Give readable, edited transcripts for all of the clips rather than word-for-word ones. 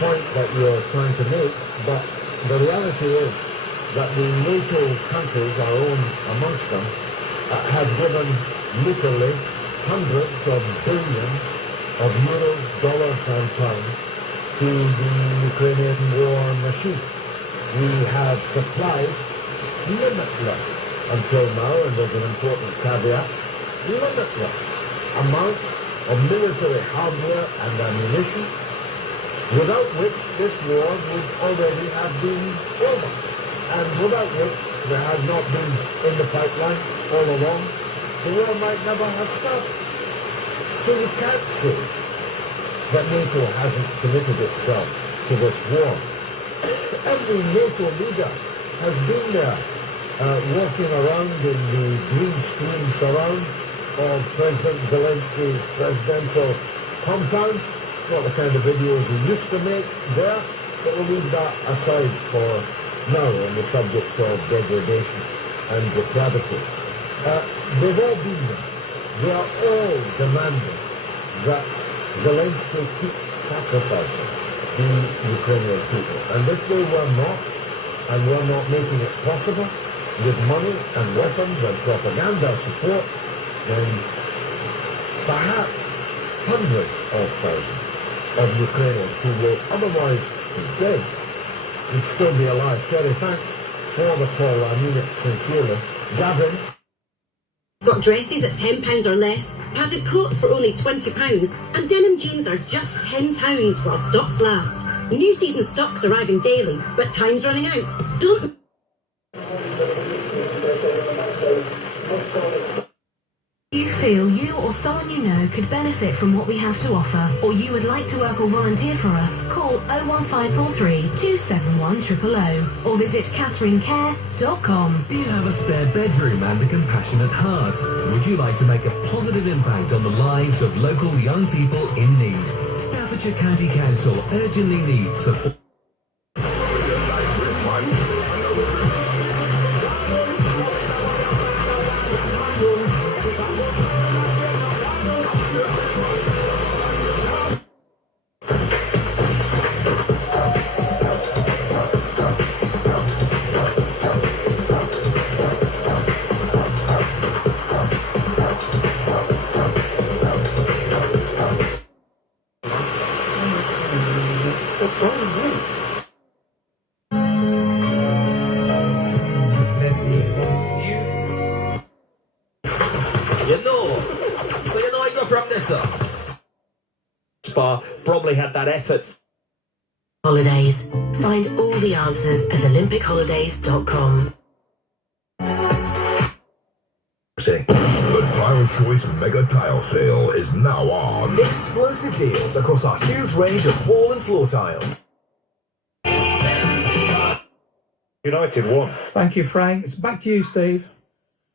point that you're trying to make, but the reality is that the NATO countries, our own amongst them, have given literally hundreds of billions of euros, dollars and pounds to the Ukrainian war machine. We have supplied limitless, until now, and there's an important caveat, limitless amounts of military hardware and ammunition, without which this war would already have been over, and without which there had not been in the pipeline all along, the war might never have started. So you can't say that NATO hasn't committed itself to this war. Every NATO leader has been there, walking around in the green screen surround of President Zelensky's presidential compound. Not the kind of videos he used to make there, but we'll leave that aside for now on the subject of degradation and depravity. They've all been there. They are all demanding that Zelensky keep sacrificing the Ukrainian people. And if they were not, and were not making it possible with money and weapons and propaganda support, then perhaps hundreds of thousands of Ukrainians who will otherwise be dead would still be alive. Terry, thanks for the call. I mean it sincerely. Gavin? Got dresses at £10 or less, padded coats for only £20, and denim jeans are just £10 while stocks last. New season stocks arriving daily, but time's running out. Don't... You feel you or someone you know could benefit from what we have to offer, or you would like to work or volunteer for us, call 01543 271 000 or visit catherinecare.com. Do you have a spare bedroom and a compassionate heart? Would you like to make a positive impact on the lives of local young people in need? Staffordshire County Council urgently needs support. Probably had that effort. Holidays. Find all the answers at olympicholidays.com. The Tile Choice Mega Tile Sale is now on. Explosive deals across our huge range of wall and floor tiles. United won. Thank you, Frank. It's back to you, Steve.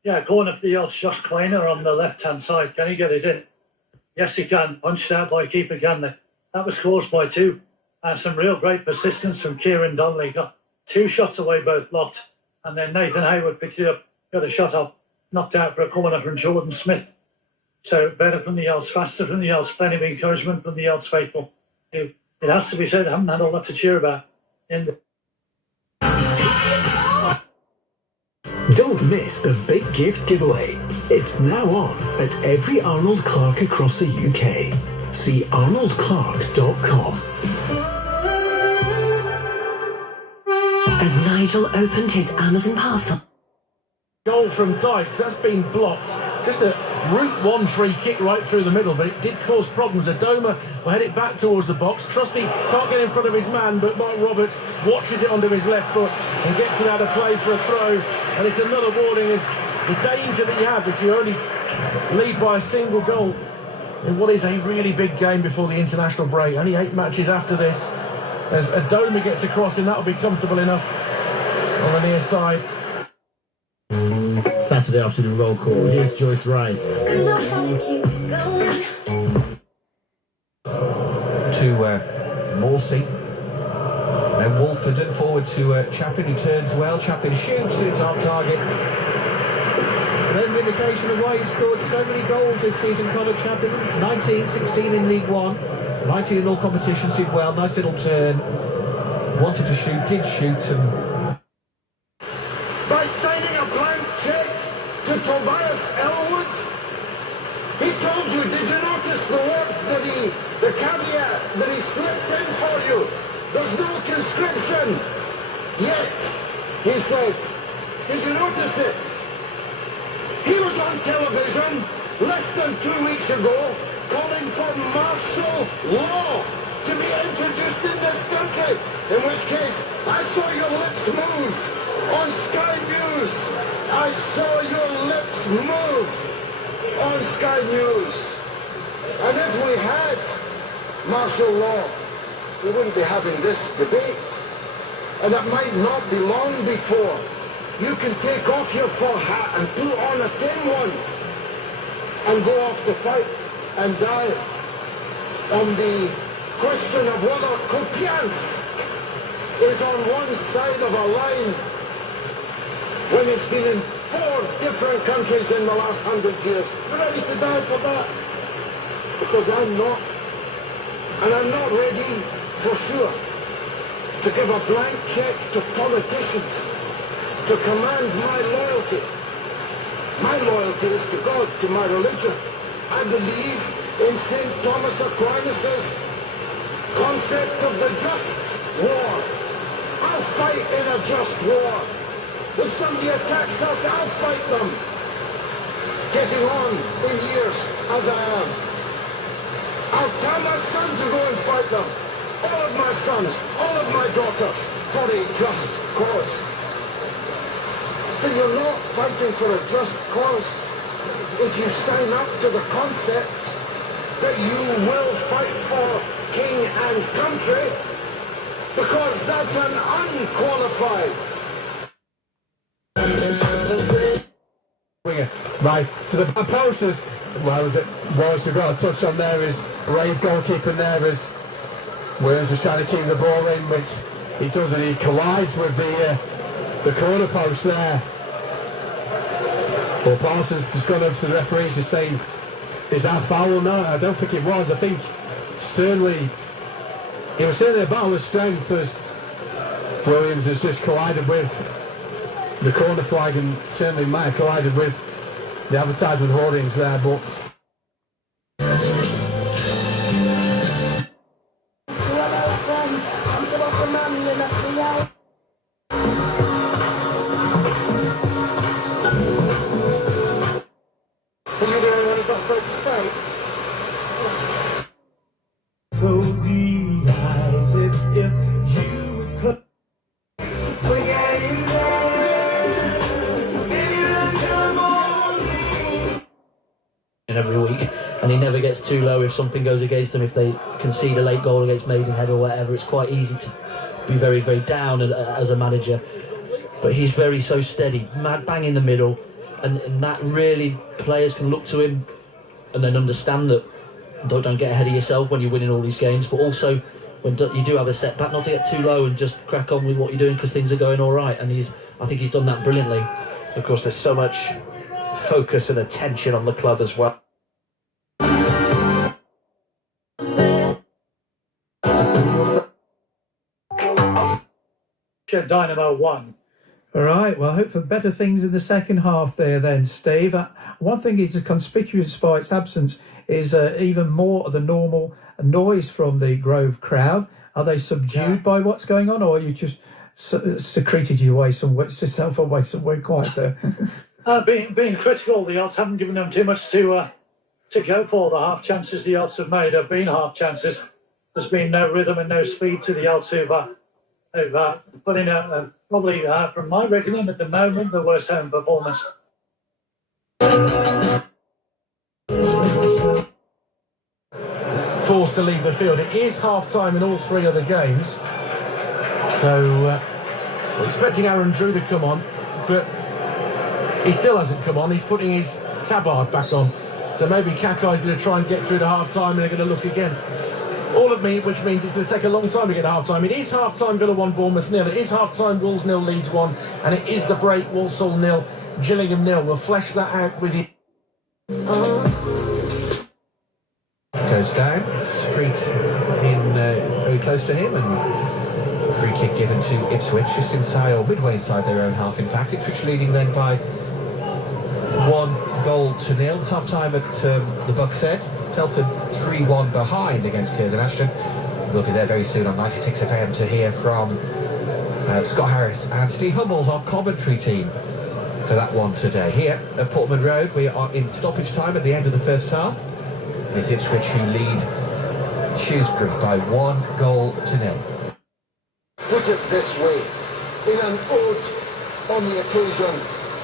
Yeah, corner for the old Josh Kleiner on the left-hand side. Can he get it in? Yes, he can. Punched out by keeper Ganley. That was caused by two. And some real great persistence from Kieran Donnelly. Got two shots away, both blocked. And then Nathan Hayward picked it up, got a shot up, knocked out for a corner from Jordan Smith. So better from the Elves, faster from the Elves, plenty of encouragement from the Elves faithful. It has to be said, I haven't had a lot to cheer about. Don't miss the big gift giveaway. It's now on at every Arnold Clark across the UK. See arnoldclark.com. As Nigel opened his Amazon parcel. Goal from Dykes, that's been blocked. Just a route one free kick right through the middle, but it did cause problems. Adoma will head it back towards the box. Trusty can't get in front of his man, but Mark Roberts watches it onto his left foot and gets it out of play for a throw. And it's another warning, is the danger that you have if you only lead by a single goal in what is a really big game before the international break. Only 8 matches after this. As Adoma gets across, and that'll be comfortable enough on the near side. Saturday afternoon roll call. Here's Joyce Rice. To Morsey. And Wolferton forward to Chappin, who turns well. Chappin shoots, it's on target. There's an indication of why he scored so many goals this season, Conor Chappin. 19, 16 in League One. 19 in all competitions, did well, nice little turn. Wanted to shoot, did shoot, and By signing a blank check to Tobias Elwood, he told you, did you notice the word that the caveat that he slipped in for you? There's no conscription yet, he said. Did you notice it? He was on television less than 2 weeks ago calling for martial law to be introduced in this country, in which case I saw your lips move on Sky News. I saw your lips move on Sky News. And if we had martial law, we wouldn't be having this debate. And it might not be long before you can take off your fur hat and put on a tin one and go off to fight and die on the question of whether Kupiansk is on one side of a line when it's been in 4 different countries in the last 100 years. We're ready to die for that. Because I'm not. And I'm not ready, for sure, to give a blank check to politicians to command my loyalty. My loyalty is to God, to my religion. I believe in St. Thomas Aquinas' concept of the just war. I'll fight in a just war. If somebody attacks us, I'll fight them. Getting on in years as I am. I'll tell my son to go and fight them. All of my sons, all of my daughters, for a just cause. But you're not fighting for a just cause if you sign up to the concept that you will fight for king and country, because that's an unqualified. Right, so the posters, well, as it was, we've got a touch on there is brave goalkeeping there as Williams was trying to keep the ball in, which he does, and he collides with the corner post there. Well, Parsons just gone up to the referees just saying, is that foul? No, I don't think it was. I think certainly, it was certainly a battle of strength as Williams has just collided with the corner flag and certainly might have collided with the advertisement hoardings there, but So delighted if you would come. Every week, and he never gets too low if something goes against him. If they concede a late goal against Maidenhead or whatever, it's quite easy to be very, very down as a manager. But he's very so steady, mad bang in the middle, and that really players can look to him and then understand that don't get ahead of yourself when you're winning all these games, but also when you do have a setback, not to get too low and just crack on with what you're doing because things are going all right. And I think he's done that brilliantly. Of course, there's so much focus and attention on the club as well. Dynamo 1. all right, well, I hope for better things in the second half there then, Steve. One thing is conspicuous by its absence is even more of the normal noise from the Grove crowd. Are they subdued by what's going on, or are you just secreted yourself away somewhere quieter? Being critical, the odds haven't given them too much to go for. The half chances the odds have made have been half chances. There's been no rhythm and no speed to the odds who've put in probably, from my reckoning at the moment, the worst home performance. Forced to leave the field. It is half-time in all 3 other games. So we're expecting Aaron Drew to come on, but he still hasn't come on. He's putting his tabard back on. So maybe Kakai's going to try and get through to half-time and they're going to look again. Which means it's going to take a long time to get to half-time. It is half-time, Villa 1, Bournemouth 0. It is half-time, Wolves 0, Leeds 1. And it is the break, Walsall 0, Gillingham 0. We'll flesh that out with you. goes down. Street in very close to him, and free kick given to Ipswich just inside, or midway inside their own half. In fact, Ipswich leading then by 1-0 It's half time at the Buck's Head. Telford 3-1 behind against Curzon Ashton. We'll be there very soon on 96 FM to hear from Scott Harris and Steve Humbles, our commentary team, to that one today. Here at Portman Road, we are in stoppage time at the end of the first half. It's Ipswich who lead Shrewsbury by 1-0. Put it this way, in an ode on the occasion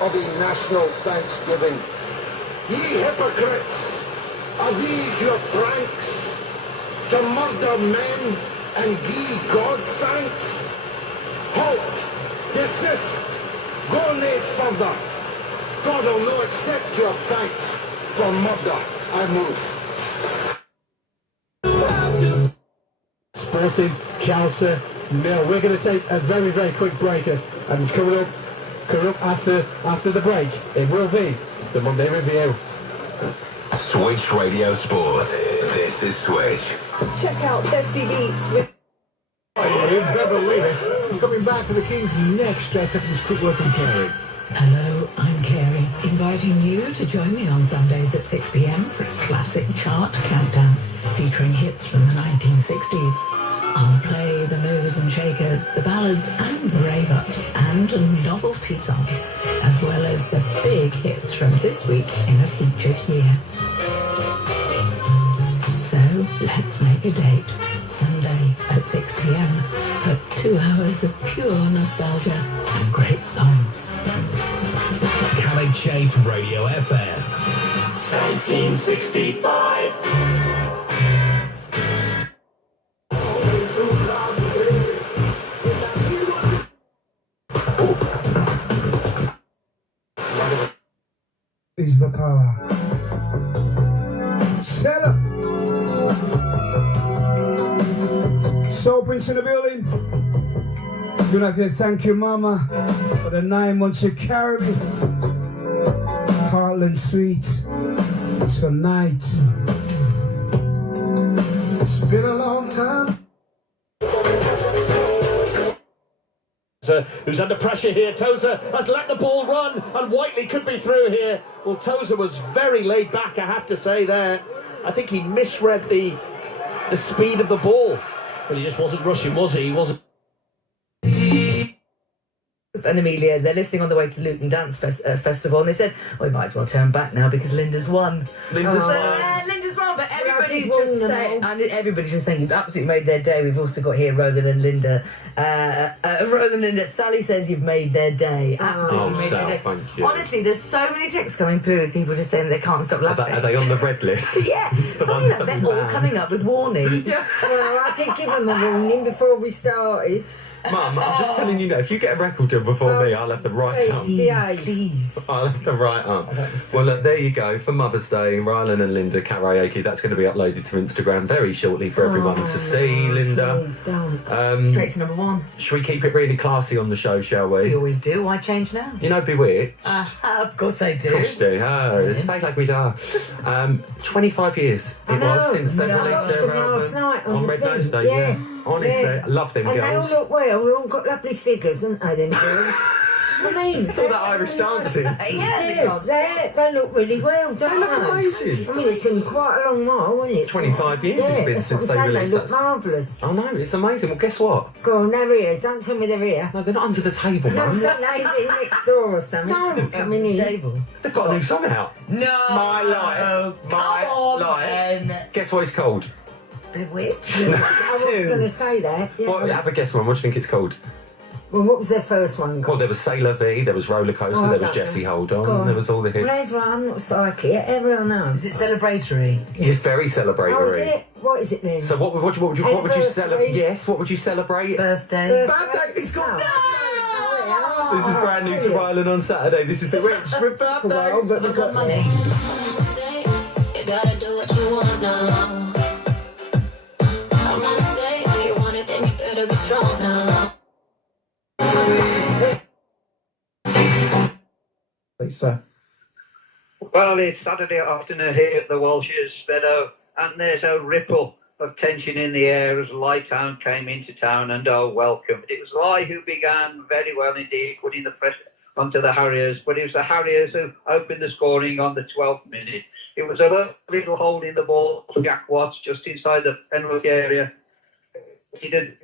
of a national Thanksgiving. Ye hypocrites, are these your pranks? To murder men and give God thanks? Halt! Desist! Go nae further! God will no accept your thanks for murder. I move. Sporting, Chelsea, nil. We're going to take a very, very quick break, and coming up after the break, it will be the Monday Review. Switch Radio Sport. This is Switch. Check out Dusty Beats with... You better believe it. Coming back for the Kings next, straight up from Squidworth and Carey. Hello, I'm Carey, inviting you to join me on Sundays at 6 p.m. for a classic chart countdown featuring hits from the 1960s. I'll play the movers and shakers, the ballads and the rave-ups, and novelty songs, as well as the big hits from this week in a featured year. So let's make a date, Sunday at 6 p.m. for 2 hours of pure nostalgia and great songs. Callie Chase Radio FM. 1965. Is the power. Shut up. Soul Prince in the building. We'd like to say thank you, Mama, for the 9 months you carried me. Heartland Sweet. Tonight. It's been a long time. Who's under pressure here. Tozer has let the ball run, and Whiteley could be through here. Well, Tozer was very laid back, I have to say there. I think he misread the speed of the ball. But he just wasn't rushing, was he? He wasn't. And Amelia, they're listening on the way to Luton Dance Festival, and they said, we might as well turn back now because Linda's won. Linda's won. Yeah, Linda's won, but everybody's just saying, and everybody's just saying you've absolutely made their day. We've also got here Rothan and Linda. Rothan and Linda. Sally says you've made their day. Absolutely made their day. Thank you. Honestly, there's so many texts coming through with people just saying they can't stop laughing. Are they on the red list? Yeah, the ones that they're all coming up with warning. Well, I did give them a warning before we started. Mum, I'm just telling you now, if you get a record deal before me, I'll have the right arm. Please. I'll have the right arm. Well, look, there you go. For Mother's Day, Rylan and Linda karaoke. That's going to be uploaded to Instagram very shortly for everyone to see, Linda. Please don't. Straight to number 1. Should we keep it really classy on the show, shall we? We always do. Why change now? You know Bewitched? Of course I do. Of course you do. It's fake like we are. 25 years it was since they released their album. Last night on Red Nose Day, yeah. Honestly, I love them and girls. they all look well. We've all got lovely figures, haven't they, them girls? I mean, it's all that Irish dancing. They look really well, don't they? They look amazing. I mean, it's been quite a long while, hasn't it? 25 years it's been since they released that. They look marvellous. Oh no, it's amazing. Well, guess what? Go on, they're here. Don't tell me they're here. No, they're not under the table, No, Mum. they're next door or something. No, coming in. They've got a new song out. No. My Life. My Life. Guess what it's called? Bewitched. I was going to say that. Yeah. Well, have a guess, one. What do you think it's called? Well, what was their first one? Well, there was C'est La Vie, there was Roller Coaster, there was Jessie Hold On, there was all the hits. Well, everyone, I'm not psychic. Everyone knows. Is it celebratory? It's very celebratory. Oh, is it? What is it then? So what would you celebrate? Yes, what would you celebrate? Birthday. It's called... This is brand new to Rylan on Saturday. This is Bewitched with Birthday. But we've got money. You gotta do what you want now. I'm gonna say if you want it, then you better be strong now. Lisa. Well, it's Saturday afternoon here at the Walsh's Meadow, and there's a ripple of tension in the air as Lytown came into town and welcomed. It was Lye who began very well indeed, putting the pressure onto the Harriers, but it was the Harriers who opened the scoring on the 12th minute. It was a little hole in the ball for Jack Watts just inside the penalty area. He did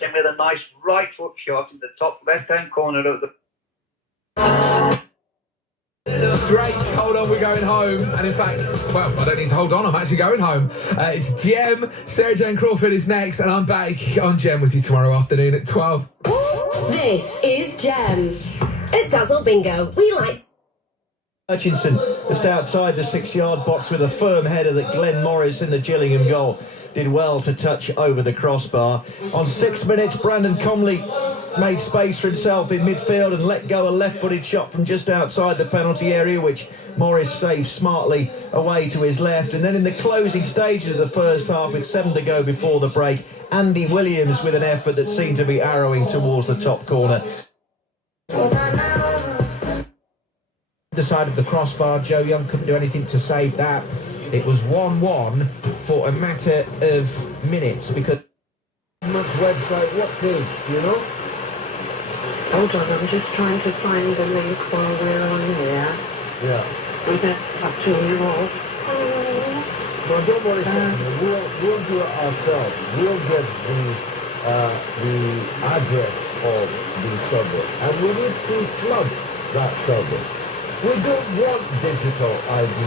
with a nice right foot shot in the top left-hand corner of the... Great, hold on, we're going home. And in fact, well, I don't need to hold on, I'm actually going home. It's Gem, Sarah Jane Crawford is next, and I'm back on Gem with you tomorrow afternoon at 12. This is Gem. At Dazzle Bingo, we like... Hutchinson just outside the 6-yard box with a firm header that Glenn Morris in the Gillingham goal did well to touch over the crossbar. On 6 minutes, Brandon Comley made space for himself in midfield and let go a left-footed shot from just outside the penalty area, which Morris saved smartly away to his left. And then in the closing stages of the first half, with 7 to go before the break, Andy Williams with an effort that seemed to be arrowing towards the top corner. The side of the crossbar, Joe Young couldn't do anything to save that. It was 1-1 for a matter of minutes because... website, what page, do you know? Hold on, I'm just trying to find the link while we're on here. Yeah. We get up to you all. No, don't worry, we'll do it ourselves. We'll get the address of the server, and we need to flood that server. We don't want digital ID.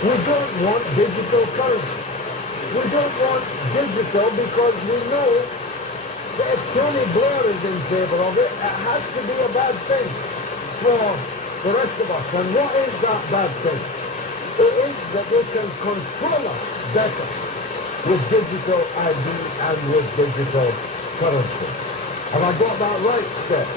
We don't want digital currency. We don't want digital because we know that if Tony Blair is in favour of it, it has to be a bad thing for the rest of us. And what is that bad thing? It is that they can control us better with digital ID and with digital currency. Have I got that right, Steph?